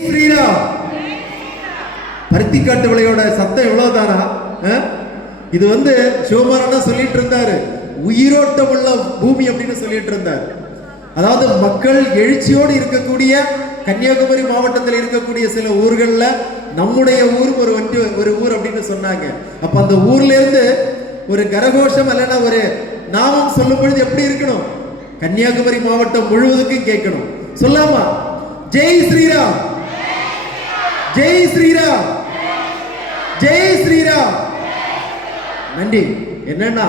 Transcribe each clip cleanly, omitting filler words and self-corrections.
ஸ்ரீராம். பருத்திக்காட்டு விளையோட சத்தம் எவ்வளவுதானா? இது சிவகுமாரன் சொல்லிட்டு இருந்தாரு, உயிரோட்டம் உள்ள பூமி அப்படின்னு சொல்லிட்டு இருந்தார். அதாவது மக்கள் எழுச்சியோடு இருக்கக்கூடிய கன்னியாகுமரி மாவட்டத்தில் இருக்கக்கூடிய சில ஊர்கள்ல நம்முடைய ஊர் ஒரு ஊர் அப்படின்னு சொன்னாங்க. அப்ப அந்த ஊர்ல இருந்து ஒரு கரகோஷம் அல்லனா ஒரு நாமம் சொல்லும் பொழுது எப்படி இருக்கணும்? கன்னியாகுமரி மாவட்டம் முழுவதுக்கும் கேட்கணும். சொல்லாமா? ஜெய் ஸ்ரீராம், ஜெய் ஸ்ரீராம், ஜெய் ஸ்ரீராம். நன்றி. என்னன்னா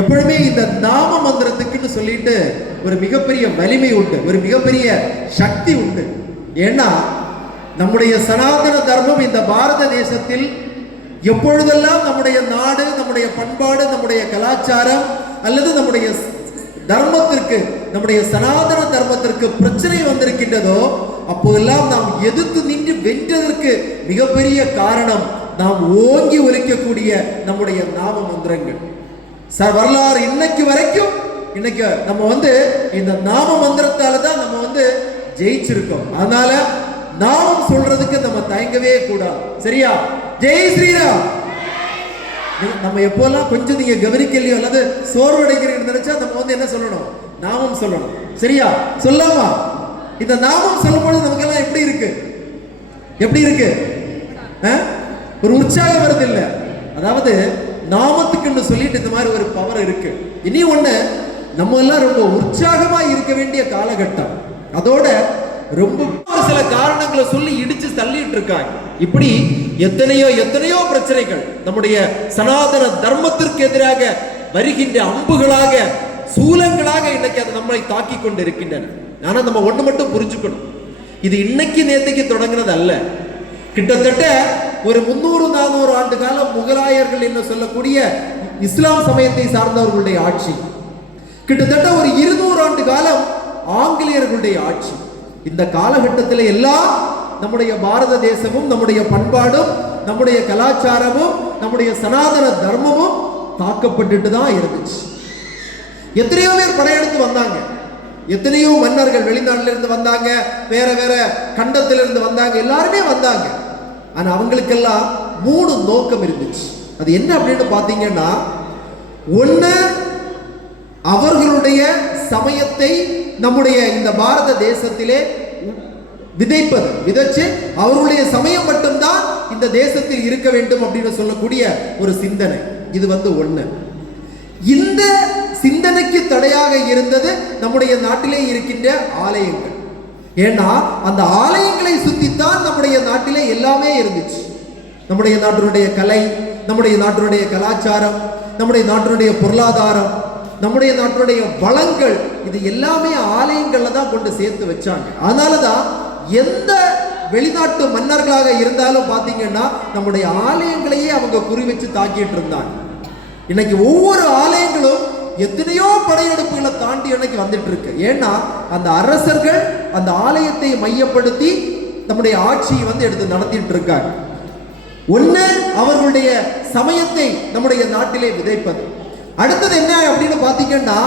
எப்பொழுதுமே இந்த நாம மந்திரத்துக்குன்னு சொல்லிட்டு ஒரு மிகப்பெரிய வலிமை உண்டு, ஒரு மிகப்பெரிய சக்தி உண்டு. ஏன்னா நம்முடைய சனாதன தர்மம் இந்த பாரத தேசத்தில் எப்பொழுதெல்லாம் நம்முடைய நாடு, நம்முடைய பண்பாடு, நம்முடைய கலாச்சாரம் அல்லது நம்முடைய தர்மத்திற்கு, நம்முடைய சனாதன தர்மத்திற்கு பிரச்சனை வந்திருக்கின்றதோ அப்போதெல்லாம் நாம் எதிர்த்து நின்று வென்றதற்கு மிகப்பெரிய காரணம் நாம் ஓங்கி ஒலிக்கக்கூடிய நம்முடைய நாம மந்திரங்கள். வரலாறு இன்னைக்கு வரைக்கும் இன்னைக்கு நம்ம இந்த நாம மந்திரத்தால தான் நம்ம ஜெயிச்சிருக்கோம். அதனால நாமம் சொல்றதுக்கு நம்ம தயங்கவே கூடாது. சரியா? ஜெய் ஸ்ரீராம். நம்ம எப்போல்லாம் கொஞ்சம் நீங்க கவனிக்கலையோ அல்லது சோர்வடைகிறீங்கன்னு நினைச்சா நம்ம என்ன சொல்லணும்? நாமம் சொல்லணும். சரியா? சொல்லாமா? இந்த நாமம் சொல்லும் பொழுது நமக்கு எல்லாம் எப்படி இருக்கு? எப்படி இருக்கு? ஒரு உற்சாகம் வருது இல்ல? அதாவது நாமத்துக்குன்னு சொல்லிட்டு இந்த மாதிரி ஒரு பவர் இருக்கு. இனி ஒண்ணு, நம்ம எல்லாம் ரொம்ப உற்சாகமா இருக்க வேண்டிய காலகட்டம். அதோட ரொம்ப சில காரணங்களை சொல்லி இடிச்சு தள்ளிட்டு இருக்காங்க. இப்படி எத்தனையோ எத்தனையோ பிரச்சனைகள் நம்முடைய சனாதன தர்மத்திற்கு எதிராக வருகின்ற அம்புகளாக, சூலங்களாக இன்னைக்கு அது நம்மை தாக்கி கொண்டு இருக்கின்றன. ஆனா நம்ம ஒண்ணு மட்டும் புரிஞ்சுக்கணும், இது இன்னைக்கு நேற்றுக்கு தொடங்கினது அல்ல. கிட்டத்தட்ட ஒரு 300-400 ஆண்டு காலம் முகலாயர்கள் என்று சொல்லக்கூடிய இஸ்லாம் சமயத்தை சார்ந்தவர்களுடைய ஆட்சி, கிட்டத்தட்ட ஒரு 200 ஆண்டு காலம் ஆங்கிலேயர்களுடைய ஆட்சி. இந்த காலகட்டத்தில் எல்லாம் நம்முடைய பாரத தேசமும், நம்முடைய பண்பாடும், நம்முடைய கலாச்சாரமும், நம்முடைய சனாதன தர்மமும் தாக்கப்பட்டுட்டு தான் இருந்துச்சு. எத்தனையோ பேர் படையெடுத்து வந்தாங்க, எத்தனையோ மன்னர்கள் வெளிநாட்டில இருந்து வந்தாங்க, வேற வேற கண்டத்திலிருந்து வந்தாங்க, எல்லாருமே வந்தாங்க. ஆனா அவங்களுக்கெல்லாம் 3 நோக்கம் இருந்துச்சு. அது என்ன அப்படின்னு பாத்தீங்கன்னா, ஒண்ணு அவர்களுடைய சமயத்தை நம்முடைய இந்த பாரத தேசத்திலே விதைப்பது, விதைச்சு அவர்களுடைய சமயம் மட்டும்தான் இந்த தேசத்தில் இருக்க வேண்டும் அப்படின்னு சொல்லக்கூடிய ஒரு சிந்தனை. இது ஒண்ணு. இந்த சிந்தனைக்கு தடையாக இருந்தது நம்முடைய நாட்டிலே இருக்கின்ற ஆலயங்கள். ஏன்னா அந்த ஆலயங்களை சுத்தித்தான் நம்முடைய நாட்டிலே எல்லாமே இருந்துச்சு. நம்முடைய நாட்டினுடைய கலை, நம்முடைய நாட்டினுடைய கலாச்சாரம், நம்முடைய நாட்டினுடைய பொருளாதாரம், நம்முடைய நாட்டினுடைய வளங்கள், இது எல்லாமே ஆலயங்கள்ல தான் கொண்டு சேர்த்து வச்சாங்க. அதனாலதான் எந்த வெளிநாட்டு மன்னர்களாக இருந்தாலும் பாத்தீங்கன்னா நம்முடைய ஆலயங்களையே அவங்க குறி வச்சு தாக்கிட்டு இருந்தாங்க. இன்னைக்கு ஒவ்வொரு ஆலயங்களும் எத்தனையோ படையெடுப்புகளை தாண்டி இன்னைக்கு வந்துட்டு இருக்கு. ஏன்னா அந்த அரசர்கள் அந்த ஆலயத்தை மையப்படுத்தி நம்முடைய ஆட்சியை எடுத்து நடத்திட்டு இருக்காங்க. ஒண்ணு அவர்களுடைய சமயத்தை நம்முடைய நாட்டிலே விதைப்பது. அடுத்தது என்ன அப்படின்னு பாத்தீங்கன்னா,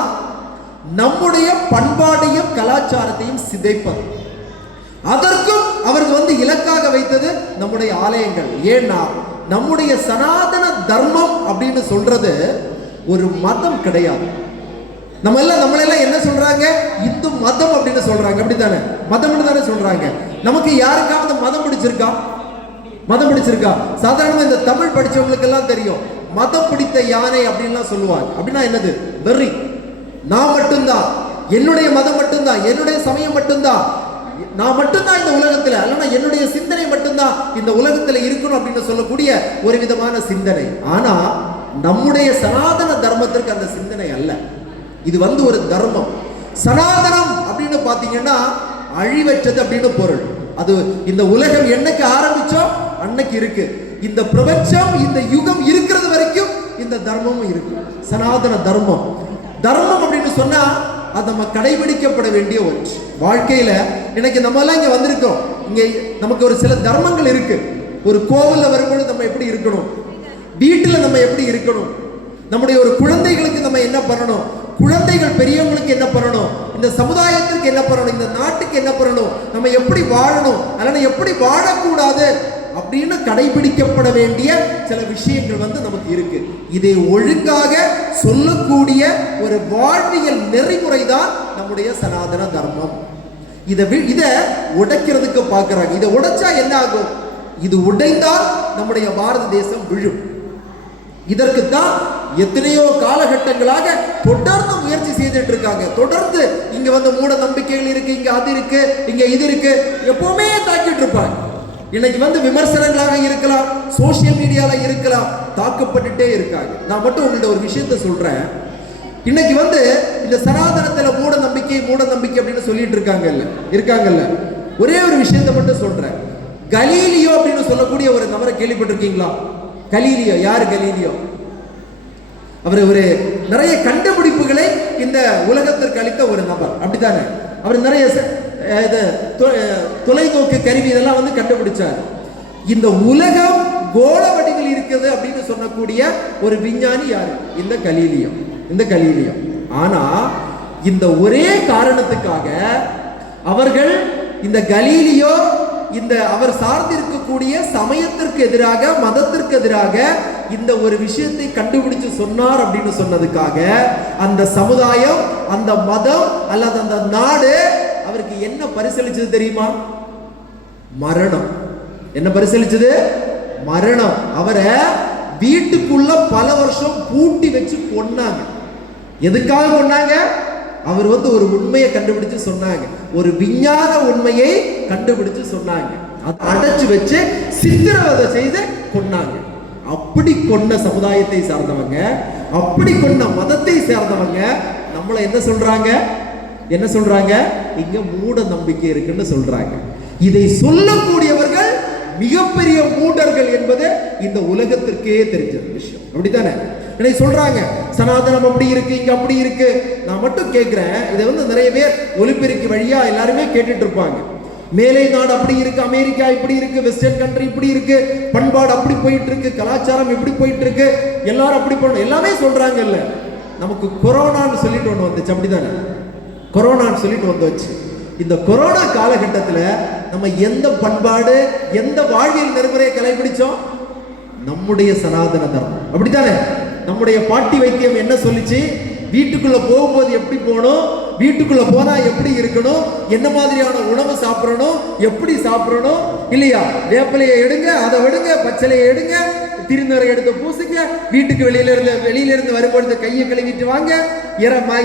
நம்முடைய பண்பாடையும் கலாச்சாரத்தையும் சிதைப்பது. அதற்கும் அவர்கள் இலக்காக வைத்தது நம்முடைய ஆலயங்கள். ஏன்னா நம்முடைய சனாதன தர்மம் அப்படின்னு சொல்றது ஒரு மதம் கிடையாது. நம்மளெல்லாம் என்ன சொல்றாங்க? இந்து மதம் அப்படின்னு சொல்றாங்க. அப்படித்தானே? மதம் தானே சொல்றாங்க. நமக்கு யாருக்காவது மதம் பிடிச்சிருக்கா? மதம் பிடிச்சிருக்கா? சாதாரணமா இந்த தமிழ் படிச்சவங்களுக்கு எல்லாம் தெரியும், மதம் பிடித்த யானை அப்படின்லாம் சொல்லுவாங்க. அப்படின்னா என்னது? வெறி. நான் மட்டும்தான், என்னுடைய மதம் மட்டும்தான், என்னுடைய சமயம் மட்டும்தான், நான் மட்டும்தான் இந்த உலகத்துல, அல்லனா என்னுடைய சிந்தனை மட்டும்தான் இந்த உலகத்துல இருக்கணும் அப்படின்னு சொல்லக்கூடிய ஒரு விதமான சிந்தனை. ஆனா நம்முடைய சனாதன தர்மத்திற்கு அந்த சிந்தனை அல்ல. இது ஒரு தர்மம். சனாதனம் அப்படின்னு பாத்தீங்கன்னா அழிவற்றது அப்படின்னு பொருள். அது இந்த உலகம் என்னைக்கு ஆரம்பிச்சோ அன்னைக்கு இருக்கு. இந்த பிரபஞ்சம், இந்த யுகம் இருக்கிறது வரைக்கும் இந்த தர்மமும் இருக்கு. சனாதன தர்மம். தர்மம் அப்படின்னு சொன்னா அது நம்ம கடைபிடிக்கப்பட வேண்டிய ஒன்று. வாழ்க்கையில இன்னைக்கு நம்ம எல்லாம் இங்க வந்திருக்கோம். இங்க நமக்கு ஒரு சில தர்மங்கள் இருக்கு. ஒரு கோவில்ல வரும்போது நம்ம எப்படி இருக்கணும், வீட்டுல நம்ம எப்படி இருக்கணும், நம்முடைய ஒரு குழந்தைகளுக்கு நம்ம என்ன பண்ணணும், குழந்தைகள் பெரியவங்களுக்கு என்ன பண்ணணும், இந்த சமுதாயத்திற்கு என்ன பண்ணணும், இந்த நாட்டுக்கு என்ன பண்ணணும், நம்ம எப்படி வாழணும் அல்லது எப்படி வாழக்கூடாது அப்படின்னு கடைபிடிக்கப்பட வேண்டிய சில விஷயங்கள் நமக்கு இருக்கு. இதை ஒழுங்காக சொல்லக்கூடிய ஒரு வாழ்வியல் நெறிமுறை தான் நம்முடைய சனாதன தர்மம். இதை உடைக்கிறதுக்கு பார்க்கிறாங்க. இதை உடைச்சா என்ன ஆகும்? இது உடைந்தால் நம்முடைய பாரத தேசம் விழும். இதற்குத்தான் எத்தனையோ காலகட்டங்களாக தொடர்ந்து முயற்சி செய்துட்டு இருக்காங்க. தொடர்ந்து இங்க மூட நம்பிக்கைகள் இருக்கு, இங்க அது இருக்கு, இங்க இது இருக்கு, எப்பவுமே தாக்கிட்டு இருப்பாங்க. இன்னைக்கு விமர்சனங்களாக இருக்கலாம், சோசியல் மீடியால இருக்கலாம், தாக்கப்பட்டுட்டே இருக்காங்க. நான் மட்டும் உங்கள்ட்ட ஒரு விஷயத்த சொல்றேன். இன்னைக்கு இந்த சனாதனத்துல மூட நம்பிக்கை அப்படின்னு சொல்லிட்டு இருக்காங்கல்ல. ஒரே ஒரு விஷயத்த மட்டும் சொல்றேன். கலீலியோ அப்படின்னு சொல்லக்கூடிய ஒரு நபரை கேள்விப்பட்டிருக்கீங்களா? கலீலியோ யாரு? கலீலியோ அவர் ஒரு நிறைய கண்டுபிடிப்புகளை இந்த உலகத்திற்கு அளித்த ஒரு நபர், அப்படித்தானே? அவர் நிறைய தொலைநோக்கு கருவி இதெல்லாம் கண்டுபிடிச்சார். இந்த உலகம் கோள வடிவில் இருக்குது அப்படின்னு சொல்லக்கூடிய ஒரு விஞ்ஞானி யாரு? இந்த கலீலியோ. ஆனா இந்த ஒரே காரணத்துக்காக அவர்கள் இந்த கலீலியோ அவர் சார்ந்திருக்கக்கூடிய சமயத்திற்கு எதிராக, மதத்திற்கு எதிராக இந்த ஒரு விஷயத்தை கண்டுபிடிச்சு சொன்னார் அப்படின்னு சொன்னதுக்காக அந்த சமுதாயம், அந்த மதம் அல்லது அந்த நாடு அவருக்கு என்ன பரிசளிச்சது தெரியுமா? மரணம். என்ன பரிசளிச்சது? மரணம். அவரை வீட்டுக்குள்ள பல வருஷம் பூட்டி வச்சு கொன்னாங்க. எதுக்காக கொன்னாங்க? அவர் ஒரு உண்மையை கண்டுபிடிச்சு சொன்னாங்க, ஒரு விஞ்ஞான உண்மையை கண்டுபிடிச்சு சொன்னாங்க. அதை அடைச்சு வச்சு சித்திரவதை செய்து கொன்னாங்க. அப்படி கொண்ட சமுதாயத்தை சார்ந்தவங்க, அப்படி கொண்ட மதத்தை சேர்ந்தவங்க நம்மள என்ன சொல்றாங்க? இங்க மூட நம்பிக்கை இருக்குன்னு சொல்றாங்க. இதை சொல்லக்கூடியவர்கள் மிகப்பெரிய மூடர்கள் என்பது இந்த உலகத்திற்கே தெரிஞ்ச விஷயம், அப்படித்தானே? இன்னைக்கு சொல்றாங்க சனாதனம் அப்படி இருக்கு, இங்க அப்படி இருக்கு. நான் மட்டும் கேட்கிறேன், இதை நிறைய பேர் ஒலிபெருக்கி வழியா எல்லாருமே கேட்டுட்டு இருப்பாங்க. மேலை நாடு அப்படி இருக்கு, அமெரிக்கா இப்படி இருக்கு, வெஸ்டர்ன் கண்ட்ரி இப்படி இருக்கு, பண்பாடு அப்படி போயிட்டு இருக்கு, கலாச்சாரம் இப்படி போயிட்டு இருக்கு, எல்லாரும் அப்படி பண்ணணும் எல்லாமே சொல்றாங்க. இல்ல, நமக்கு கொரோனான்னு சொல்லிட்டு ஒண்ணு வந்துச்சு, அப்படித்தானே? கொரோனான்னு சொல்லிட்டு வந்துச்சு. இந்த கொரோனா காலகட்டத்தில் நம்ம எந்த பண்பாடு, எந்த வாழ்வியல் நெறிமுறையை கடைபிடிச்சோம்? நம்முடைய சனாதன தர்மம், அப்படித்தானே? நம்முடைய பாட்டி வைத்தியம் என்ன சொல்லிச்சு? வீட்டுக்குள்ள போகும்போது எப்படி போகணும், வீட்டுக்குள்ள போனா எப்படி இருக்கணும், என்ன மாதிரியான உணவு சாப்பிடணும், எப்படி சாப்பிடணும், இல்லையா? வேப்பிலையை எடுங்க, அதை விடுங்க, பச்சளையை எடுங்க, திருநரை எடுத்து பூசுங்க, வீட்டுக்கு வெளியில இருந்து வரும்பொழுது கையை கழுவிட்டு வாங்க,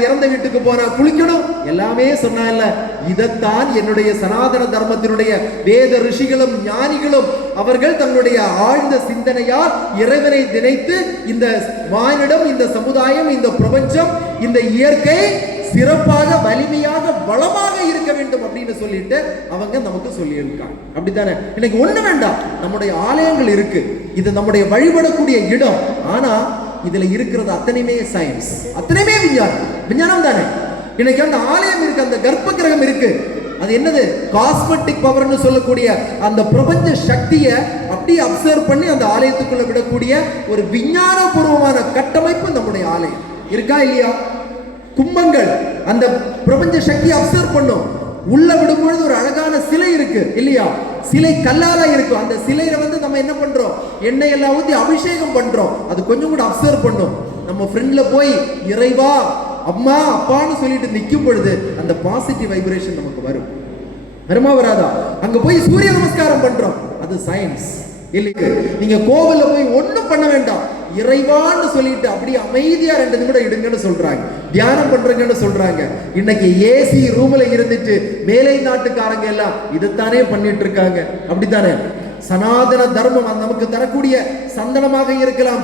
இறந்த வீட்டுக்கு போனா குளிக்கணும், எல்லாமே சொன்னால. இதைத்தான் என்னுடைய சனாதன தர்மத்தினுடைய வேத ரிஷிகளும் ஞானிகளும் அவர்கள் தங்களுடைய ஆழ்ந்த சிந்தனையால் இறைவனை நினைத்து இந்த மானிடம், இந்த சமுதாயம், இந்த பிரபஞ்சம், இந்த இயற்கை சிறப்பாக, வலிமையாக, பலமாக இருக்க வேண்டும் அப்படின்னு சொல்லிட்டு அவங்க நமக்கு சொல்லி இருக்காங்க, அப்படித்தானே? இன்னைக்கு ஒண்ணு வேண்டாம், நம்முடைய ஆலயங்கள் இருக்கு, இது நம்முடைய வழிபடக்கூடிய இடம். ஆனா இதுல இருக்கிறது அத்தனையுமே சயின்ஸ், அத்தனையுமே விஞ்ஞானம் தானே. இன்னைக்கு அந்த ஆலயம் இருக்கு, அந்த கர்ப்ப கிரகம் இருக்கு, அது என்னது? காஸ்மெட்டிக் பவர்னு சொல்லக்கூடிய அந்த பிரபஞ்ச சக்தியை அப்படியே அப்சர்வ் பண்ணி அந்த ஆலயத்துக்குள்ள விடக்கூடிய ஒரு விஞ்ஞான பூர்வமான கட்டமைப்பு நம்முடைய ஆலயம் இருக்கா இல்லையா? கும்பங்கள் அந்த பிரபஞ்ச சக்தியை அப்சர்வ் பண்ணும். உள்ள விடும்பொழுது ஒரு அழகான சிலை இருக்கு இல்லையா? சிலை கல்லால இருக்கும். அந்த சிலையில நம்ம என்ன பண்றோம்? எண்ணெய் எல்லாம் ஊத்தி அபிஷேகம் பண்றோம். அது கொஞ்சம் கூட அப்சர்வ் பண்ணும். நம்ம ஃப்ரெண்ட்ல போய் இறைவா, அம்மா, அப்பான்னு சொல்லிட்டு நிற்கும் பொழுது அந்த பாசிட்டிவ் வைப்ரேஷன் நமக்கு வருமா வராதா? அங்க போய் சூரிய நமஸ்காரம் பண்றோம், அது சயின்ஸ் இல்லையா? நீங்க கோவில்ல போய் ஒண்ணும் பண்ண வேண்டாம், இறைவான்னு சொல்லிட்டு அப்படியே அமைதியா 2 நிமிடம் இடுங்கன்னு சொல்றாங்க, தியானம் பண்றீங்கன்னு சொல்றாங்க. இன்னைக்கு ஏசி ரூம்ல இருந்துட்டு மேலை நாட்டுக்காரங்க எல்லாம் இதைத்தானே பண்ணிட்டு இருக்காங்க, அப்படித்தானே? சனாதன தர்மம் நமக்கு தரக்கூடிய சந்தனமாக இருக்கலாம்,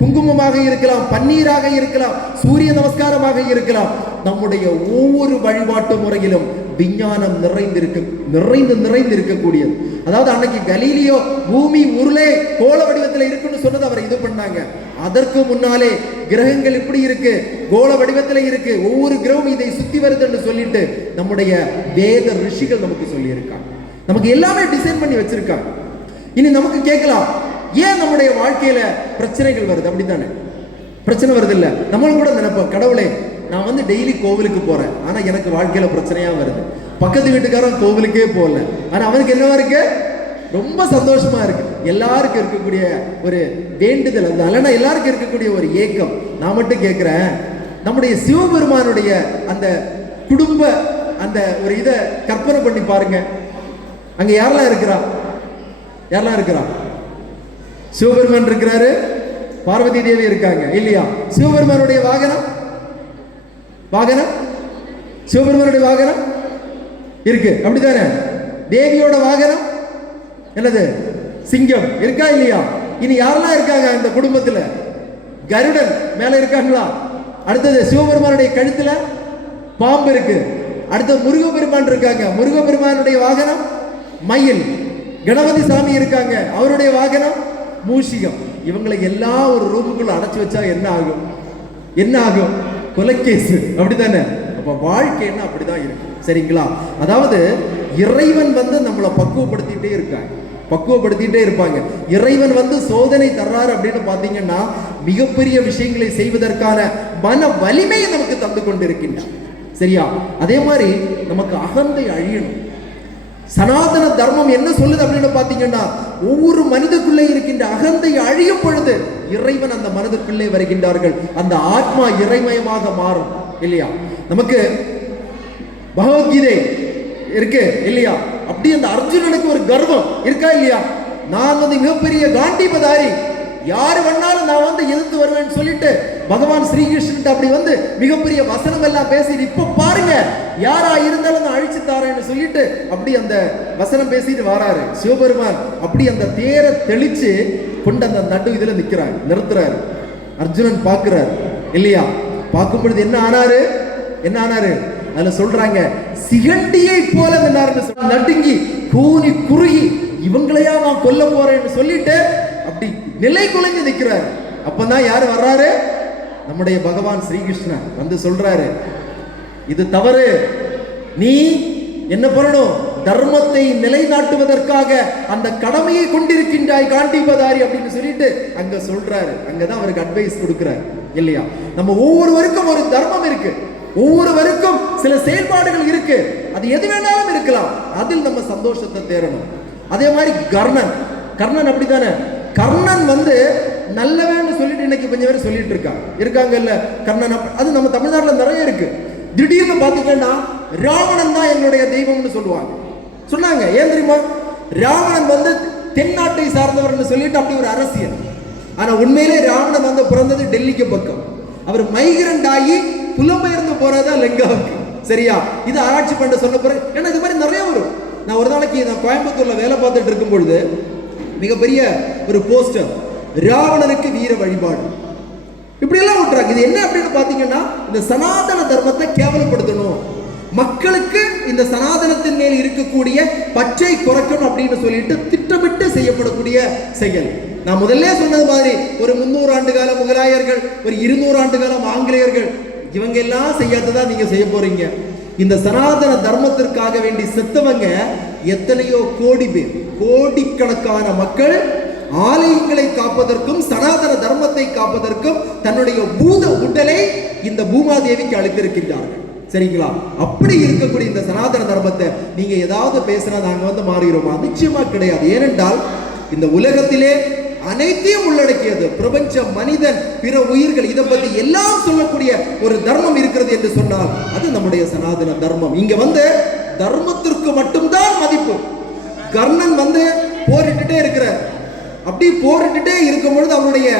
குங்குமமாக இருக்கலாம், பன்னீராக இருக்கலாம், சூரிய நமஸ்காரமாக இருக்கலாம். நம்முடைய ஒவ்வொரு வழிபாட்டு முறையிலும் விஞ்ஞானம் நிறைந்து இருக்கக்கூடியது. அதாவது அன்னைக்கு கலீலியோ பூமி உருளை கோள வடிவத்தில் இருக்குன்னு சொன்னது அவர் இது பண்ணாங்க. அதற்கு முன்னாலே கிரகங்கள் இப்படி இருக்கு, கோள வடிவத்தில் இருக்கு, ஒவ்வொரு கிரகமும் இதை சுத்தி வருதுன்னு சொல்லிட்டு நம்முடைய வேத ரிஷிகள் நமக்கு சொல்லி இருக்காங்க. நமக்கு எல்லாமே டிசைன் பண்ணி வச்சிருக்காங்க. இனி நமக்கு கேட்கலாம், ஏன் நம்முடைய வாழ்க்கையில பிரச்சனைகள் வருது? அப்படித்தானே? பிரச்சனை வருது இல்ல? நம்மளும் கூட நினைப்போம், கடவுளே நான் வந்து டெய்லி கோவிலுக்கு போறேன், ஆனா எனக்கு வாழ்க்கையில பிரச்சனையா வருது. பக்கத்து வீட்டுக்காரன் கோவிலுக்கே போகல, ஆனா அவனுக்கு என்னவா இருக்கு? ரொம்ப சந்தோஷமா இருக்கு. எல்லாருக்கும் இருக்கக்கூடிய ஒரு வேண்டுதல் அது அல்லனா எல்லாருக்கும் இருக்கக்கூடிய ஒரு ஏக்கம். நான் மட்டும் கேட்கிறேன், நம்முடைய சிவபெருமானுடைய அந்த குடும்ப அந்த ஒரு இதை கற்பனை பண்ணி பாருங்க. அங்க யாரெல்லாம் இருக்கிறா? யாரெல்லாம் இருக்கிறா? சிவபெருமான் இருக்கிறாரு, பார்வதி தேவி இருக்காங்க இல்லையா? சிவபெருமானுடைய வாகனம் சிவபெருமானுடைய வாகனம் இருக்கு, அப்படித்தானே? தேவியோட வாகனம் என்னது? சிங்கம் இருக்கா இல்லையா? இனி யாரெல்லாம் இருக்காங்க இந்த குடும்பத்துல? கருடன் மேல இருக்காங்களா? அடுத்தது சிவபெருமானுடைய கழுத்துல பாம்பு இருக்கு. அடுத்து முருகப்பெருமான் இருக்காங்க, முருகப்பெருமானுடைய வாகனம் மயில். கணபதி சாமி இருக்காங்க, அவருடைய வாகனம் மூஷிகம். இவங்களை எல்லாம் ஒரு ரூமுக்குள்ள அடைச்சு வச்சா என்ன ஆகும்? என்ன ஆகும்? கொலைக்கேசு, அப்படித்தானே? அப்ப வாழ்க்கைன்னா அப்படிதான் இருக்கு, சரிங்களா? அதாவது இறைவன் வந்து நம்மளை பக்குவப்படுத்திட்டே இருப்பாங்க. இறைவன் வந்து சோதனை தர்றாரு அப்படின்னு பாத்தீங்கன்னா மிகப்பெரிய விஷயங்களை செய்வதற்கான மன வலிமையை நமக்கு தந்து கொண்டிருக்கின்றார், சரியா? அதே மாதிரி நமக்கு அகந்தை அழியணும். சனாதன தர்மம் என்ன சொல்லுது அப்படின்னு பாத்தீங்கன்னா, ஒவ்வொரு மனிதக்குள்ளே இருக்கின்ற அகந்தை அழியும் பொழுது இறைவன் அந்த மனதுக்குள்ளே வருகின்றார்கள், அந்த ஆத்மா இறைமயமாக மாறும் இல்லையா? நமக்கு பகவத்கீதை இருக்கு இல்லையா? அப்படி அந்த அர்ஜுனனுக்கு ஒரு கர்வம் இருக்கா இல்லையா? நான் வந்து மிகப்பெரிய காண்டிபதாரி, யாரு வேணாலும் நான் வந்து எதிர்த்து வருவேன்னு சொல்லிட்டு பகவான் ஸ்ரீகிருஷ்ணன் அப்படி வந்து மிகப்பெரிய வசனம் எல்லாம் பேசிட்டு, இப்ப பாருங்க யாரா இருந்தாலும் நான் அழிச்சு தாரேன்னு சொல்லிட்டு அப்படி அந்த வசனம் பேசிட்டு வராரு சிவபெருமான். அப்படி அந்த தேரை தெளிச்சு கொண்டு அந்த நடு இதுல நிறுத்துறாரு. அர்ஜுனன் பார்க்கிறார் இல்லையா? பார்க்கும் பொழுது என்ன ஆனாரு? அதுல சொல்றாங்க, சிகண்டியை போல நடுங்கி கூனி குறுகி இவங்களையா நான் கொல்ல போறேன்னு சொல்லிட்டு அப்படி நிலை குலைஞ்சு நிற்கிறார். அப்பதான் யாரு வர்றாரு? நம்முடைய பகவான் ஸ்ரீகிருஷ்ணன் வந்து சொல்றாரு, இது தவறு, நீ என்ன பண்ணணும்? தர்மத்தை நிலைநாட்டுவதற்காக அந்த கடமையை கொண்டிருக்கின்றாய் காண்டிபதாரி அப்படின்னு சொல்லிட்டு அங்க சொல்றாரு. அங்கதான் அவருக்கு அட்வைஸ் கொடுக்கிறார் இல்லையா? நம்ம ஒவ்வொருவருக்கும் ஒரு தர்மம் இருக்கு, ஒவ்வொருவருக்கும் சில செயல்பாடுகள் இருக்கு, அது எது வேணாலும் இருக்கலாம், அதில் நம்ம சந்தோஷத்தை தேடணும். அதே மாதிரி கர்ணன் அப்படித்தானே? கர்ணன் வந்து நல்லவன்னு சொல்லிட்டு இன்னைக்கு கொஞ்சம் பேர் சொல்லிட்டு இருக்காங்க இல்ல கர்ணன். அது நம்ம தமிழ்நாட்டில் நிறைய இருக்கு. திடீர்னு பாத்தீங்கன்னா ராவணன் தான் எங்களுடைய தெய்வம்னு சொன்னாங்க. ஏன் தெரியுமா? ராவணன் வந்து தென்னாட்டை சார்ந்தவர்னு சொல்லிட்டு அப்படி ஒரு அரசியல். ஆனா உண்மையிலே ராவணன் வந்து பிறந்தது டெல்லிக்கு பக்கம். அவர் மைக்ரண்ட் ஆகி புலம்பெயர்ந்து போறதா லங்காவுக்கு, சரியா? இது ஆராய்ச்சி பண்ண சொன்ன பிறகு ஏன்னா இது மாதிரி நிறைய வரும். நான் ஒரு நாளைக்கு நான் கோயம்புத்தூர்ல வேலை பார்த்துட்டு இருக்கும் பொழுது மிகப்பெரிய ஒரு போஸ்டர், ராவணனுக்கு வீர வழிபாடு, இப்படி எல்லாம் விட்டுறாங்க. இது என்ன அப்படின்னு பாத்தீங்கன்னா, இந்த சனாதன தர்மத்தை கேவலப்படுத்தணும், மக்களுக்கு இந்த சனாதனத்தின் மேல் இருக்கக்கூடிய பச்சை குறைக்கணும் அப்படின்னு சொல்லிட்டு திட்டமிட்டு செய்யப்படக்கூடிய செயல். நான் முதல்ல சொன்னது மாதிரி ஒரு 300 ஆண்டு கால முகலாயர்கள், ஒரு 200 ஆண்டு காலம் ஆங்கிலேயர்கள், இவங்க எல்லாம் செய்யாததா நீங்க செய்ய போறீங்க. இந்த சனாதன தர்மத்திற்காக வேண்டி செத்தவங்க எத்தனையோ கோடி பேர், கோடிக்கணக்கான மக்கள் ஆலயங்களை காப்பதற்கும் சனாதன தர்மத்தை காப்பதற்கும் தன்னுடைய பூத உடலை இந்த பூமாதேவிக்கு அளித்திருக்கின்றார்கள், சரிங்களா? அப்படி இருக்கக்கூடிய இந்த சனாதன தர்மத்தை நீங்க ஏதாவது பேசினா நாங்க வந்து மாறுகிறோமா? நிச்சயமா கிடையாது. ஏனென்றால் இந்த உலகத்திலே அனைத்தையும் உள்ளடக்கியது, பிரபஞ்சம், மனிதன், பிற உயிர்கள், இதை பத்தி எல்லாம் சொல்லக்கூடிய ஒரு தர்மம் இருக்கிறது என்று சொன்னால் அது நம்முடைய சனாதன தர்மம். இங்க வந்து தர்மத்திற்கு மட்டும்தான் மதிப்பு. கர்ணன் வந்து போரிட்டுட்டே இருக்கிறார். அப்படி போரிட்டுட்டே இருக்கும் பொழுது அவருடைய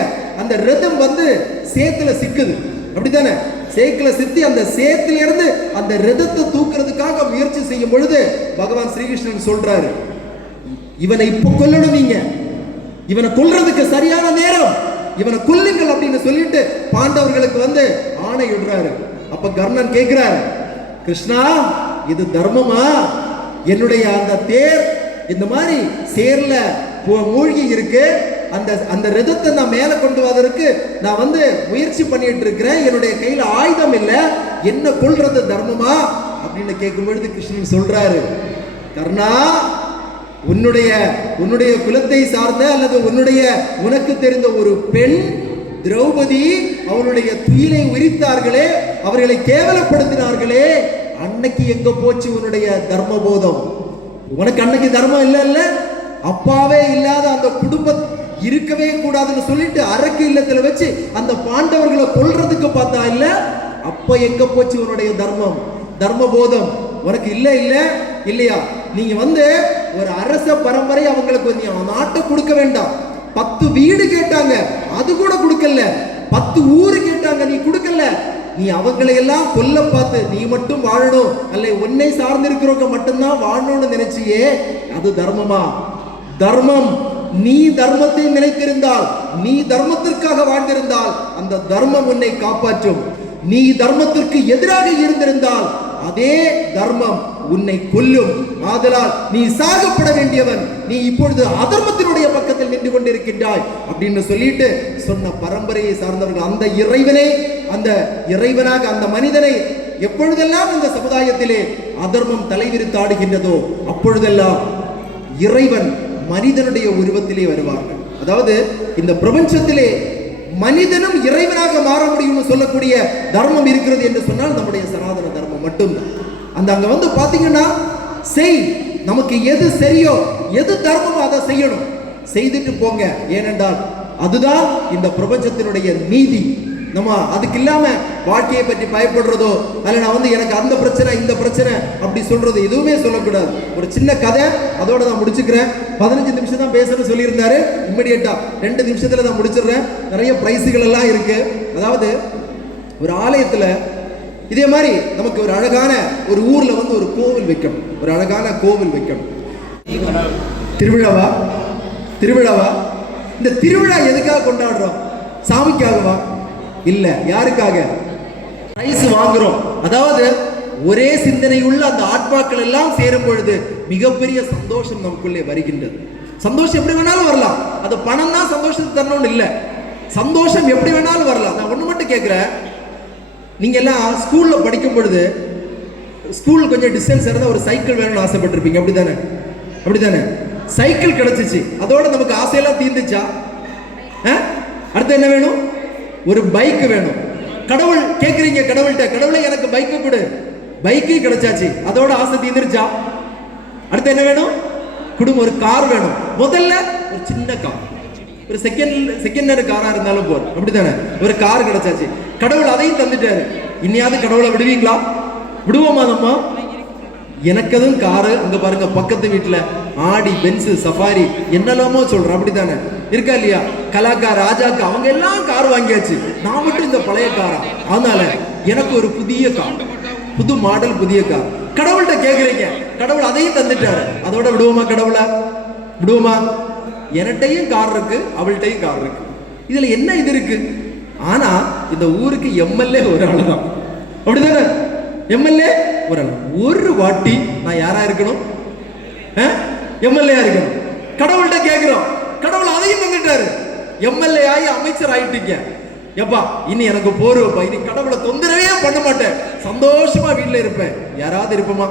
அந்த ரதம் வந்து சேத்துல சிக்குது, அப்படித்தானே? சேத்துல சித்தி அந்த சேத்துல இருந்து அந்த ரதத்தை தூக்குறதுக்காக முயற்சி செய்யும் பொழுது பகவான் ஸ்ரீகிருஷ்ணன் சொல்றாரு, இவனை இப்ப கொல்லணும், நீங்க இவனை கொல்றதுக்கு சரியான நேரம், இவனை கொல்லுங்கள் அப்படின்னு சொல்லிட்டு பாண்டவர்களுக்கு வந்து ஆணை இடுறாரு. அப்ப கர்ணன் கேட்கிறார், கிருஷ்ணா இது தர்மமா? என்னுடைய அந்த தேர் இந்த மாதிரி சேர்ல மூழ்கி இருக்கு, அந்த ரதத்தை நான் மேல கொண்டு வருவதற்கு நான் வந்து முயற்சி பண்ணிட்டு இருக்கிறேன், என்னுடைய கையில ஆயுதம் இல்லை, என்ன கொல்றது தர்மமா அப்படின்னு கேட்கும் பொழுது கிருஷ்ணன் சொல்றாரு, கர்ணா உன்னுடைய குலத்தை சார்ந்த அல்லது உனக்கு தெரிந்த ஒரு பெண் திரௌபதி அவருடைய துயிலை உரித்தார்களே, அவர்களை கேவலப்படுத்தினார்களே, அன்னைக்கு எங்க போச்சு உன்னுடைய தர்மபோதம்? உனக்கு அன்னைக்கு தர்மம் இல்ல, அப்பாவே இல்லாத அந்த குடும்பம் இருக்கவே கூடாதுன்னு சொல்லிட்டு அரக்கு இல்லத்துல வச்சு அந்த பாண்டவர்களை கொல்றதுக்கு பார்த்தா இல்ல, அப்ப எங்க போச்சு உன்னுடைய தர்மம், தர்மபோதம்? உனக்கு இல்லையா? நீங்க ஒரு அரச பரம்பரை அவங்களுக்கு நாட்டை கொடுக்க வேண்டாம். 10 வீடு கேட்டாங்க, அது கூட கொடுக்கல. 10 ஊரு கேட்டாங்க, நீ கொடுக்கல. நீ அவங்களை எல்லாம் கொல்ல பார்த்து நீ மட்டும் வாழணும், அல்ல உன்னை சார்ந்து இருக்கிறவங்க மட்டும்தான் வாழணும்னு நினைச்சியே, அது தர்மமா? தர்மம், நீ தர்மத்தை நினைத்திருந்தால், நீ தர்மத்திற்காக வாழ்ந்திருந்தால் அந்த தர்மம் உன்னை காப்பாற்றும். நீ தர்மத்திற்கு எதிராக இருந்திருந்தால் அதே தர்மம் உன்னை கொல்லும். ஆதலால் நீ சாகப்பட வேண்டியவன், நீ இப்பொழுது அதர்மத்தினுடைய பக்கத்தில் நின்று கொண்டிருக்கின்றாய் அப்படின்னு சொல்லிட்டு சொன்ன பரம்பரையை சார்ந்தவர்கள் அந்த இறைவனை, அந்த இறைவனாக அந்த மனிதனை எப்பொழுதெல்லாம் இந்த சமுதாயத்திலே அதர்மம் தலைவிரித்தாடுகின்றதோ அப்பொழுதெல்லாம் இறைவன் மனிதனுடைய உருவத்திலே வருவார்கள். அதாவது இந்த பிரபஞ்சத்திலே மனிதனும் இறைவனாக மாற முடியும்னு சொல்லக்கூடிய தர்மம் இருக்கிறது என்று சொன்னால் நம்முடைய சனாதன தர்மம் மட்டும்தான். அங்க பாத்தீங்கன்னா, செய், நமக்கு எது சரியோ எது தர்மமோ அதை செய்யணும், செய்துட்டு போங்க. ஏனென்றால் அதுதான் இந்த பிரபஞ்சத்தினுடைய நீதி. நம்ம அதுக்கு இல்லாம வாழ்க்கையை பற்றி பயப்படுறதோ, அல்ல நான் எனக்கு அந்த பிரச்சனை இந்த பிரச்சனை அப்படி சொல்றது எதுவுமே சொல்லக்கூடாது. ஒரு சின்ன கதை, அதோட நான் முடிச்சுக்கிறேன். 15 நிமிஷம் தான் பேசணும்னு சொல்லியிருந்தாரு, இம்மிடியட்டா 2 நிமிஷத்துல நான் முடிச்சிடுறேன். நிறைய பிரைஸுகள் எல்லாம் இருக்கு. அதாவது ஒரு ஆலயத்துல இதே மாதிரி நமக்கு ஒரு அழகான ஒரு ஊர்ல ஒரு கோவில் வைக்கணும், ஒரு அழகான கோவில் வைக்கணும். திருவிழாவா? இந்த திருவிழா எதுக்காக கொண்டாடுறோம்? சாமிக்காகவா? இல்ல. யாருக்காக? பிரைஸ் வாங்குறோம். அதாவது ஒரே சிந்தனை உள்ள அந்த ஆத்மாக்கள் எல்லாம் சேரும் பொழுது மிகப்பெரிய சந்தோஷம் நமக்குள்ளே வருகின்றது. சந்தோஷம் எப்படி வேணாலும் வரலாம், அது பணம் தான் சந்தோஷத்தை தரணும்னு இல்லை, சந்தோஷம் எப்படி வேணாலும் வரலாம். நான் ஒண்ணு மட்டும் கேட்கிறேன், நீங்க எல்லாம் ஸ்கூல்ல படிக்கும் பொழுது ஸ்கூல் கொஞ்சம் டிஸ்டன்ஸ் இருந்தா ஒரு சைக்கிள் வேணும்னு ஆசைப்பட்டிருப்பீங்க, அப்படிதானே? சைக்கிள் கிடைச்சிச்சு, அதோட நமக்கு ஆசையெல்லாம் தீர்ந்துச்சா? அடுத்து என்ன வேணும்? ஒரு பைக் வேணும். கடவுள் கேட்குறீங்க கடவுள்கிட்ட, கடவுளை எனக்கு பைக்கு கொடு, பைக்கு கிடைச்சாச்சு, அதோட ஆசை தீர்ந்துருச்சா? அடுத்து என்ன வேணும்? குடும்பம் ஒரு கார் வேணும். முதல்ல ஒரு சின்ன கார், ஒரு செகண்ட் ஹேண்ட் காரா இருந்தாலும் போதும், அப்படித்தானே? ஒரு கார் கிடைச்சாச்சு, கடவுள் அதையும் தந்துட்டாரு. இன்னையாவது கடவுளை விடுவீங்களா? விடுவோமா நம்ம? எனக்கு அதுவும் காரு, அங்க பாருங்க பக்கத்து வீட்டுல ஆடி, பென்ஸ், சஃபாரி என்னெல்லாமோ சொல்றேன், அப்படித்தானே? இருக்கா இல்லையா? கலாக்கா, ராஜாக்கா, அவங்க எல்லாம் கார் வாங்கியாச்சு, நான் மட்டும் இந்த பழைய காரா? அதனால எனக்கு ஒரு புதிய கார், புது மாடல், புதிய கார். கடவுள்கிட்ட கேக்குறீங்க, கடவுள் அதையும் தந்துட்டாரு, அதோட விடுவோமா? கடவுளை விடுவோமா? எனட்டையும் கார் இருக்கு, அவள்கிட்டையும் கார் இருக்கு, இதுல என்ன இது இருக்கு? ஆனா இந்த ஊருக்கு எம்எல்ஏ ஒரு ஆளு தான், அப்படிதானே? எம்எல்ஏ ஒரு ஆள். ஒரு வாட்டி நான் யாரா இருக்கணும்? எம்எல்ஏ இருக்கணும். கடவுள்கிட்ட கேட்கிறோம், கடவுள் அதையும் தந்துட்டாரு, எம்எல்ஏ ஆகி அமைச்சர் ஆயிட்டீங்க. எப்பா இனி எனக்கு போருவப்பா, இனி கடவுளை தொந்தரவே பண்ண மாட்டேன், சந்தோஷமா வீட்டுல இருப்பேன். யாராவது இருப்போமா?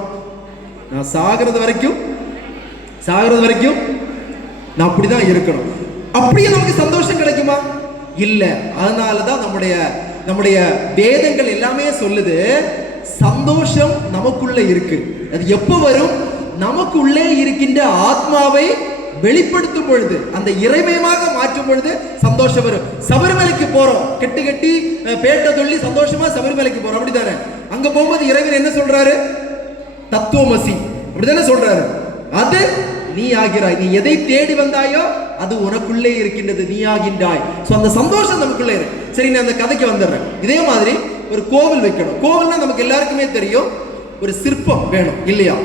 நான் சாகிறது வரைக்கும் நான் அப்படிதான் இருக்கணும். அப்படியே நமக்கு சந்தோஷம் கிடைக்குமா? இல்ல. அதனாலதான் நம்முடைய வேதங்கள் எல்லாமே சொல்லுது, சந்தோஷம் நமக்குள்ள இருக்கு. அது எப்ப வரும்? நமக்குள்ளே இருக்கின்ற ஆத்மாவை வெளிப்படுத்தும் பொழுது, அந்த இறைமயமாக மாற்றும் பொழுது சந்தோஷம் வரும். சபரிமலைக்கு போறோம், கெட்டி பேட்ட சொல்லி சந்தோஷமா சபரிமலைக்கு போறோம், அப்படித்தானே? அங்க போகும்போது இறைவன் என்ன சொல்றாரு? தத்துவமசி, அப்படித்தானே சொல்றாரு? அது நீ ஆகிறாய், நீ எதை தேடி வந்தாயோ அது உனக்குள்ளே இருக்கின்றது, நீ ஆகின்றாய். அந்த சந்தோஷம் நமக்குள்ளே இருக்கு. சரி, நான் அந்த கதைக்கு வந்துடுறேன். இதே மாதிரி ஒரு கோவில் வைக்கணும். கோவில்னா நமக்கு எல்லாருக்குமே தெரியும், ஒரு சிற்பம் வேணும் இல்லையா?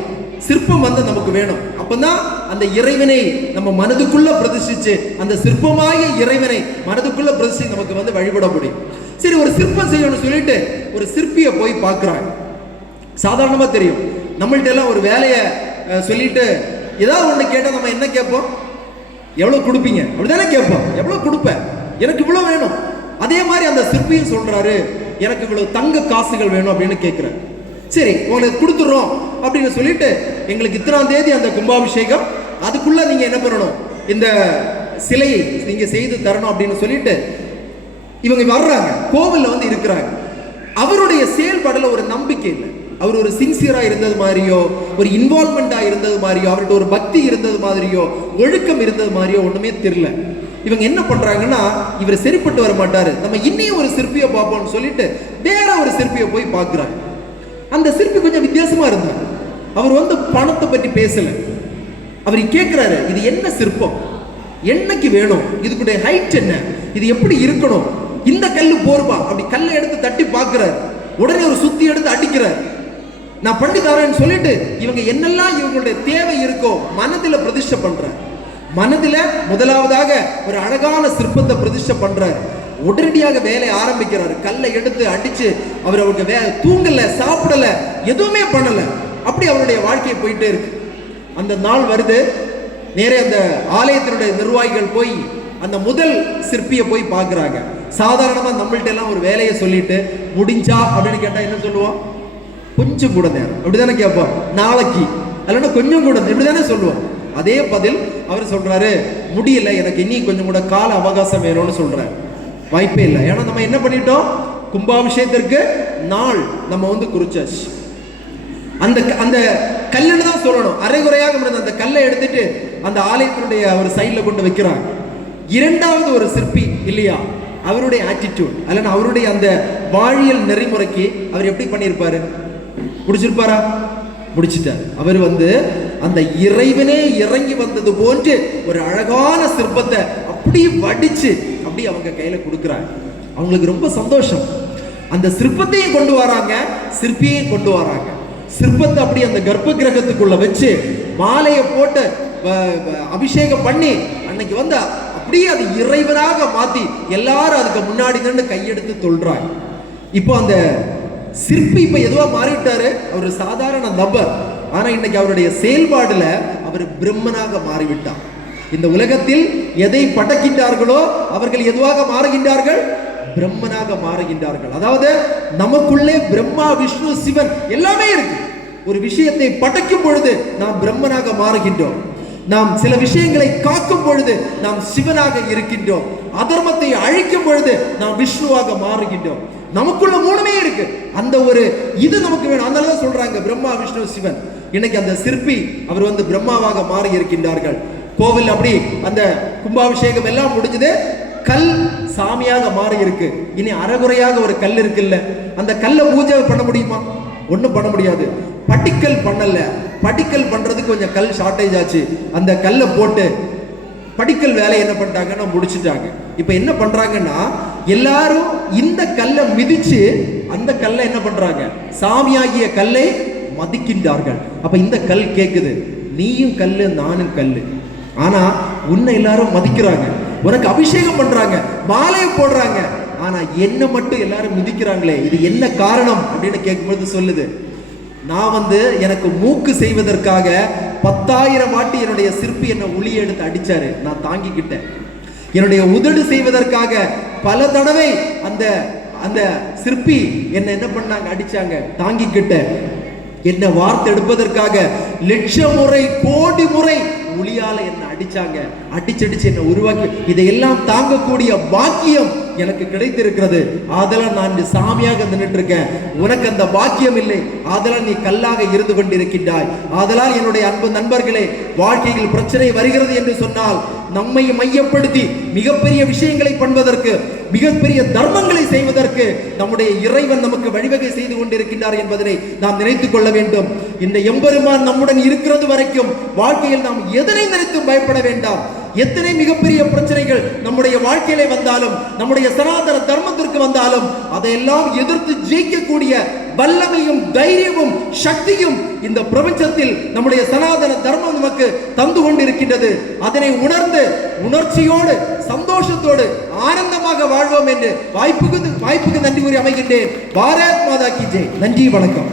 சிற்பம் நமக்கு வேணும். அப்பதான் அந்த இறைவனை நம்ம மனதுக்குள்ள பிரதிஷ்டிச்சு, அந்த சிற்பமாகிய இறைவனை மனதுக்குள்ள பிரதிஷ்டி நமக்கு வழிபட முடியும். சரி, ஒரு சிற்பம் செய்யணும்னு சொல்லிட்டு ஒரு சிற்பியை போய் பார்க்கிறாங்க. சாதாரணமா தெரியும், நம்மள்ட்ட எல்லாம் ஒரு வேலையை சொல்லிட்டு ஏதாவது ஒண்ணு கேட்டா நம்ம என்ன கேட்போம்? எவ்வளவு கொடுப்பீங்க, அப்படிதானே கேட்போம். எவ்வளவு கொடுப்பேன், எனக்கு இவ்வளவு வேணும். அதே மாதிரி அந்த சிற்பியும் சொல்றாரு, எனக்கு இவ்வளவு தங்க காசுகள் வேணும் அப்படின்னு கேட்கிறேன். சரி, உங்களுக்கு கொடுத்துறோம் அப்படின்னு சொல்லிட்டு, எங்களுக்கு இத்தனாம் தேதி அந்த கும்பாபிஷேகம், அதுக்குள்ள நீங்க என்ன பண்ணணும், இந்த சிலையை நீங்க செய்து தரணும் அப்படின்னு சொல்லிட்டு இவங்க வர்றாங்க, கோவில்ல வந்து இருக்கிறாங்க. அவருடைய செயல்பாடுல ஒரு நம்பிக்கை இல்லை. அவர் ஒரு சின்சியரா இருந்தது மாதிரியோ, ஒரு இன்வால்மெண்டா இருந்தது மாதிரியோ, அவர்கிட்ட ஒரு பக்தி இருந்தது மாதிரியோ, ஒழுக்கம் இருந்தது மாதிரியோ ஒண்ணுமே தெரியல. இவங்க என்ன பண்றாங்கன்னா, இவர் சரிப்பட்டு வர மாட்டாரு, நம்ம இன்னும் ஒரு சிற்பியை பார்ப்போம்னு சொல்லிட்டு வேற ஒரு சிற்பியை போய் பார்க்கிறாங்க. அந்த சிற்பி கொஞ்சம் வித்தியாசமா இருந்தார். அவர் வந்து பணத்தை பற்றி பேசல. அவர் கேட்கிறாரு, இது என்ன சிற்பம், என்னைக்கு வேணும், இதுக்குடைய ஹைட் என்ன, இது எப்படி இருக்கணும், இந்த கல்லு போர்வா. அப்படி கல்லை எடுத்து தட்டி பார்க்கிறார். உடனே ஒரு சுத்தி எடுத்து அடிக்கிறார். நான் பண்ணி தரேன்னு சொல்லிட்டு இவங்க என்னெல்லாம் இவங்களுடைய தேவை இருக்கோ மனதில் பிரதிஷ்டை பண்றார். மனதில் முதலாவதாக ஒரு அழகான சிற்பத்தை பிரதிஷ்டை பண்றார். உடனடியாக வேலையை ஆரம்பிக்கிறார். கல்லை எடுத்து அடிச்சு அவருக்கு தூங்கல, சாப்பிடல, எதுவுமே பண்ணல. அப்படி அவருடைய வாழ்க்கையை போயிட்டே இருக்கு. அந்த நாள் வருது. நேரே அந்த ஆலயத்தினுடைய நிர்வாகிகள் போய் அந்த முதல் சிற்பியை போய் பார்க்குறாங்க. சாதாரணமா நம்மள்ட்ட எல்லாம் ஒரு வேலையை சொல்லிட்டு முடிஞ்சா அப்படின்னு கேட்டா என்ன சொல்லுவோம், கொஞ்சம் கூட நேரம் அப்படிதானே கேட்போம், நாளைக்கு இல்லைன்னா கொஞ்சம் கூட இப்படிதானே சொல்லுவோம். அதே பதில் அவர் சொல்றாரு, முடியல, எனக்கு இனி கொஞ்சம் கூட கால அவகாசம் வேணும்னு சொல்றாரு. வாய்ப்பே இல்லை. ஏன்னா நம்ம என்ன பண்ணிட்டோம், கும்பாபிஷேகத்திற்கு நாள் நம்ம வந்து குறிச்சாச்சு. அந்த அந்த கல்லுன்னு தான் சொல்லணும். அரைகுறையாக அந்த கல்லை எடுத்துட்டு அந்த ஆலயத்தினுடைய ஒரு சைட்ல கொண்டு வைக்கிறாங்க. இரண்டாவது ஒரு சிற்பி இல்லையா, அவருடைய ஆட்டிடியூட் அல்லனா அவருடைய அந்த வாழியல் நெறிமுறைக்கு அவர் எப்படி பண்ணியிருப்பாரு, முடிச்சிருப்பாரா, முடிச்சிட்டார். அவர் வந்து அந்த இறைவனே இறங்கி வந்தது போன்று ஒரு அழகான சிற்பத்தை அப்படி வடிச்சு அப்படி அவங்க கையில கொடுக்குறாங்க. அவங்களுக்கு ரொம்ப சந்தோஷம். அந்த சிற்பத்தையும் கொண்டு வராங்க, சிற்பியையும் கொண்டு வராங்க. சிற்பத்தை அப்படி அந்த கர்ப்ப கிரகத்துக்குள்ள வச்சு மாலையை போட்டு அபிஷேகம் பண்ணி அன்னைக்கு வந்து அப்படியே அது இறைவனாக மாத்தி எல்லாரும் அதுக்கு முன்னாடி நின்று கையெடுத்து தொல்றாங்க. இப்போ அந்த சிற்பி இப்ப எதுவா மாறிட்டாரு, அவர் சாதாரண நபர். ஆனா இன்னைக்கு அவருடைய செயல்பாடுல அவர் பிரம்மனாக மாறிவிட்டார். இந்த உலகத்தில் எதை படைக்கின்றார்களோ அவர்கள் எதுவாக மாறுகின்றார்கள், பிரம்மனாக மாறுகின்றார்கள். அதாவது நமக்குள்ளே பிரம்மா, விஷ்ணு, சிவன் எல்லாமே இருக்கு. ஒரு விஷயத்தை படைக்கும் பொழுது நாம் பிரம்மனாக மாறுகின்றோம். நாம் சில விஷயங்களை காக்கும் பொழுது நாம் சிவனாக இருக்கின்றோம். அதர்மத்தை அழிக்கும் பொழுது நாம் விஷ்ணுவாக மாறுகின்றோம். நமக்குள்ள மூணுமே இருக்கு. அந்த ஒரு இது நமக்கு வேணும். அதனாலதான் சொல்றாங்க பிரம்மா, விஷ்ணு, சிவன். இன்னைக்கு அந்த சிற்பி அவர் வந்து பிரம்மாவாக மாறி இருக்கின்றார்கள். கோவில் அப்படி அந்த கும்பாபிஷேகம் எல்லாம் முடிஞ்சது. கல் சாமியாக மாறி இருக்கு. இனி அறகுறையாக ஒரு கல் இருக்குல்ல, அந்த கல்லை பூஜை பண்ண முடியுமா, ஒண்ணும் பண்ண முடியாது. படிக்கல் பண்ணல, படிக்கல் பண்றதுக்கு கொஞ்சம் கல் ஷார்டேஜ் ஆச்சு. அந்த கல்லை போட்டு படிக்கல் வேலை என்ன பண்ணிட்டாங்கன்னா முடிச்சுட்டாங்க. இப்ப என்ன பண்றாங்கன்னா எல்லாரும் இந்த கல்லை மிதிச்சு அந்த கல்லை என்ன பண்றாங்க, சாமியாகிய கல்லை மதிக்கின்றார்கள். அப்ப இந்த கல் கேக்குது, நீயும் கல்லு நானும் கல்லு, ஆனா உன்னை எல்லாரும் மதிக்கிறாங்க, உனக்கு அபிஷேகம் பண்றாங்க, மாலையை போடுறாங்க, ஆனா என்ன மட்டும் எல்லாரும் மிதிக்கிறாங்களே, இது என்ன காரணம் அப்படின்னு கேட்கும்போது சொல்லுது, நான் வந்து எனக்கு மூக்கு செய்வதற்காக 10,000 வாட்டி என்னுடைய சிற்பி என்ன உளியை எடுத்து அடிச்சாரு, நான் தாங்கிக்கிட்டேன். என்னுடைய உதடு செய்வதற்காக பல தடவை அந்த அந்த சிற்பி என்ன பண்ணாங்க, அடிச்சாங்க, தாங்கிக்கிட்டேன். என்ன வார்த்தை எடுப்பதற்காக லட்சம் முறை, கோடி முறை ஒளியால என்ன அடிச்சாங்க, அடிச்சடிச்சு என்ன உருவாக்கி இதையெல்லாம் தாங்கக்கூடிய பாக்கியம் எனக்கு கிடைத்திருக்கிறது. ஆதலால் நான் சாமியாக நின்றுட்டு இருக்கேன். உனக்கு அந்த பாக்கியம் இல்லை, ஆதலால் நீ கல்லாக இருந்து கொண்டிருக்கின்றாய். ஆதலால் என்னுடைய அன்பு நண்பர்களே, வாழ்க்கையில் பிரச்சனை வருகிறது என்று சொன்னால் நம்மை மையப்படுத்தி மிகப்பெரிய விஷயங்களை பண்ணுவதற்கு, மிகப்பெரிய தர்மங்களை செய்வதற்கு நம்முடைய இறைவன் நமக்கு வழிவகை செய்து கொண்டிருக்கின்றார் என்பதனை நாம் நினைத்துக் கொள்ள வேண்டும். இந்த எம்பெருமான் நம்முடன் இருக்கிறது வரைக்கும் வாழ்க்கையில் நாம் எதனை நினைத்தும் பயப்பட வேண்டாம். எத்தனை மிகப்பெரிய பிரச்சனைகள் நம்முடைய வாழ்க்கையிலே வந்தாலும், நம்முடைய சனாதன தர்மத்திற்கு வந்தாலும், அதையெல்லாம் எதிர்த்து ஜெயிக்கக்கூடிய வல்லமையும் தைரியமும் சக்தியும் இந்த பிரபஞ்சத்தில் நம்முடைய சனாதன தர்மம் நமக்கு தந்து கொண்டிருக்கின்றது. அதனை உணர்ந்து உணர்ச்சியோடு சந்தோஷத்தோடு ஆனந்தமாக வாழ்வோம் என்று வாய்ப்புக்கு நன்றி கூறி அமைகின்றேன். பாரத் மாதா கி ஜெய். நன்றி, வணக்கம்.